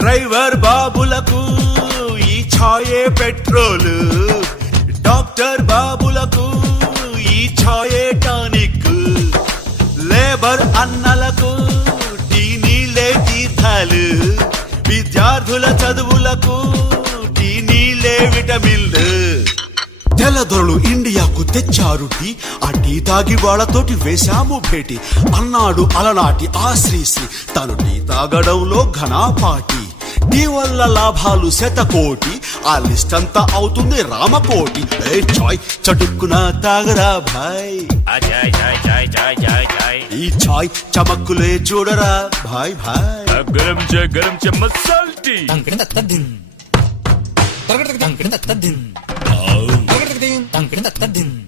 Driver బాబులకు ఈ ఛాయే petrol, doctor బాబులకు ఈ ఛాయే tonic, labour అన్నలకు టీ నీళ్ళే తీర్థాలు, విద్యార్థుల చదువులకు టీ నీళ్ళే విటమిన్లు. తెల్లదొరలు ఇండియాకు తెచ్చారు టీ, ఆ టీ తాగి వాళ్ళతోటి వేశాము భేటీ అన్నాడు అలనాటి ఆ శ్రీశ్రీ. తను టీ తాగడంలో ఘనాపాటి, టీ వల్ల లాభాలు శతకోటి, ఆ లిస్ట్ అంతా అవుతుంది రామకోటి. ఏ చాయ్ చటుక్కున తాగరా భాయ్, ఈ చాయ్ చమక్కులే చూడరా భాయ్ భాయ్. గరం చే మసాలా టీ. Ding.